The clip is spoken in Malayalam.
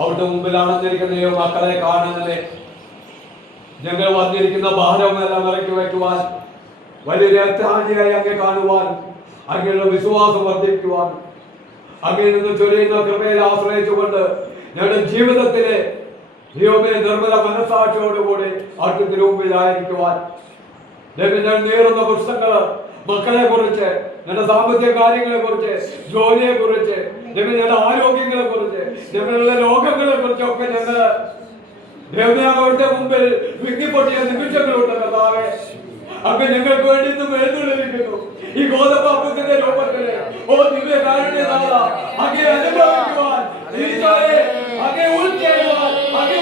അവിടുത്തെ മുമ്പിലാണ് വന്നിരിക്കുന്ന മക്കളെ കാണുന്നത്. ഞങ്ങൾ വന്നിരിക്കുന്ന ഭാരമെല്ലാം ഇറക്കി വയ്ക്കുവാൻ, വലിയൊരു അത്യാഹിയായി അങ്ങ് കാണുവാൻ, അങ്ങയുടെ വിശ്വാസം വർദ്ധിക്കുവാൻ, അങ്ങയിൽ നിന്ന് ചൊരിയുന്ന കൃപയിൽ ആശ്രയിച്ചുകൊണ്ട് ഞങ്ങളുടെ ജീവിതത്തിലെ ദൈവമേ നിർമ്മല മനസ്സാക്ഷിയോടുകൂടി അവിടുത്തെ മുമ്പിലായിരിക്കുവാൻ ഞാൻ നേരുന്ന പ്രശ്നങ്ങള്, മക്കളെ കുറിച്ച്, ഞങ്ങളുടെ സാമ്പത്തിക കാര്യങ്ങളെ കുറിച്ച്, ജോലിയെ കുറിച്ച്, ഞങ്ങളുടെ ആരോഗ്യങ്ങളെ കുറിച്ച്, ഞങ്ങളുടെ രോഗങ്ങളെ കുറിച്ചൊക്കെ ഞങ്ങള് ദൈവമേ മുമ്പിൽ വിങ്ങിപ്പൊട്ടിയ നിമിഷങ്ങളുണ്ട് കർത്താവേ. അങ്ങ് ഞങ്ങൾക്ക് വേണ്ടി ഇന്നും എഴുന്നള്ളിരിക്കുന്നു ഈ ഗോതമ്പത്തിന്റെ രൂപത്തില്. ഓ ദിവ്യകാരുണ്യനാഥ, അങ്ങേ അനുഭവിക്കുവാൻ, അങ്ങേ ഉൾച്ചേരുവാൻ, അങ്ങേ